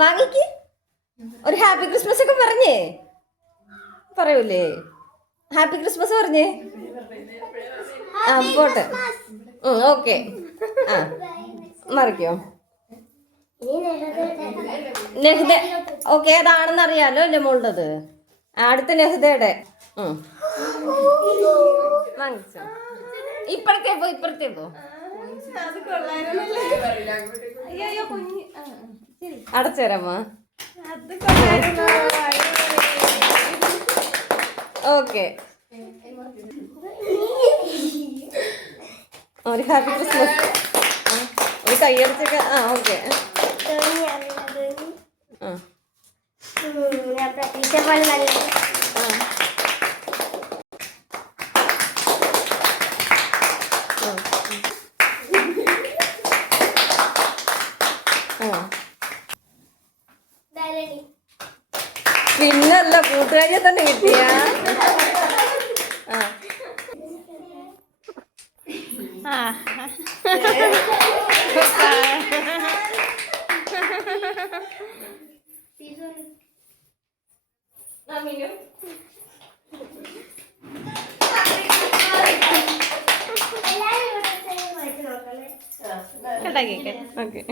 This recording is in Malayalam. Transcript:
വാങ്ങിക്ക്. ഒരു ഹാപ്പി ക്രിസ്മസ് ഒക്കെ പറഞ്ഞേ. പറയൂലേ ഹാപ്പി ക്രിസ്മസ് പറഞ്ഞേ. ആ പോട്ടെ. ഓക്കെ. ആ മറിക്കോ. നെഹ്ദ. ഓക്കെ ഏതാണെന്ന് അറിയാലോ എൻ്റെ മോളുടേത്. അടുത്ത നെഹ്ദയുടെ. വാങ്ങിച്ചോ. ഇപ്പഴത്തേ പോ. അടച്ചേരാമ്മ. ഓക്കെ. ഒരു ഹാപ്പി ക്രിസ്മസ്. ഒരു കൈയടിച്ചൊക്കെ. ഓക്കെ. പിന്നല്ല കൂട്ടുകാരിയെ തന്നെ കിട്ടിയ. ഓക്കെ.